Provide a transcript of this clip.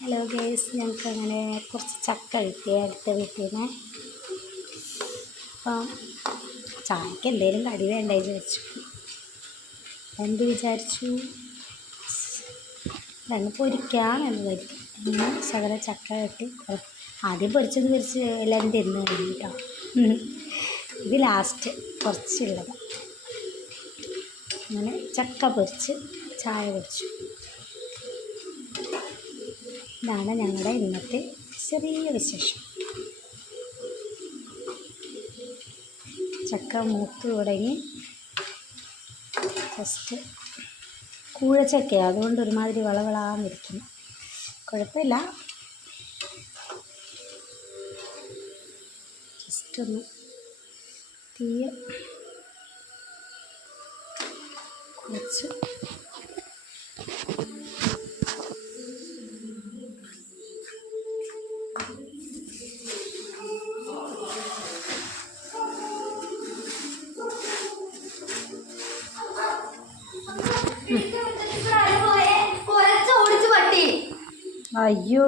Hello guys ഞങ്ങൾക്ക് അങ്ങനെ കുറച്ച് ചക്ക കിട്ടി അടുത്ത വീട്ടിൽ നിന്ന് അപ്പം ചായക്ക് എന്തെങ്കിലും കടി വേണ്ട വിചാരിച്ചു. എന്ത് വിചാരിച്ചു? രണ്ട് പൊരിക്കാമെന്ന് കരുതി. ഇന്ന് ശകല ചക്ക കെട്ടി. ആദ്യം പൊരിച്ചത് പൊരിച്ച് എല്ലാവരും തിന്നു കഴിഞ്ഞു കേട്ടോ. ഇത് ലാസ്റ്റ് കുറച്ചുള്ളത്. അങ്ങനെ ചക്ക പൊരിച്ച് ചായ കുടിച്ചു ഇതാണ് ഞങ്ങളുടെ ഇന്നത്തെ ചെറിയ വിശേഷം. ചക്ക മൂത്ത് തുടങ്ങി. ജസ്റ്റ് കൂഴച്ചക്കയാണ് അതുകൊണ്ട് ഒരുമാതിരി വളവളാന്നിരിക്കുന്നു. കുഴപ്പമില്ല. ജസ്റ്റ് ഒന്ന് തീയ കുറച്ച് അയ്യോ.